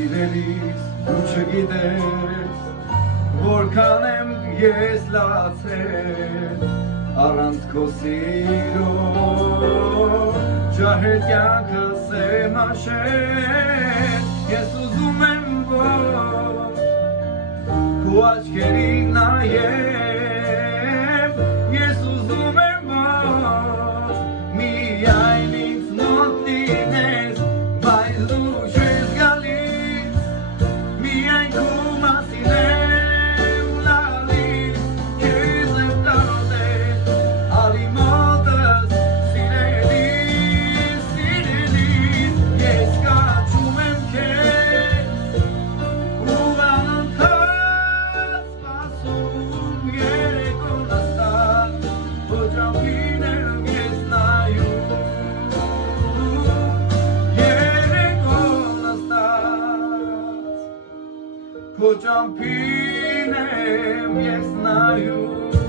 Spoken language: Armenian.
Սիրելիս դու չգիտես որքան եմ ես լացել առանց քո սիրո ջահել կյանքս եմ աշել ես ուզում եմ որ քո աչքերին նայեմ ես ուզում եմ որ միայն ինձ մոտ լինես բայց դու չես գալիս միայն քո մասին եմ լալիս քեզ եմ տարոտել ալի մոտս սիրելիս սիրելիս ես կաչում եմ քեզ ու անընդհատ սպասում երեկոն նստած քո ճամփին եմ ես նայում երեկոն նստած քո ճամփին եմ ես նայում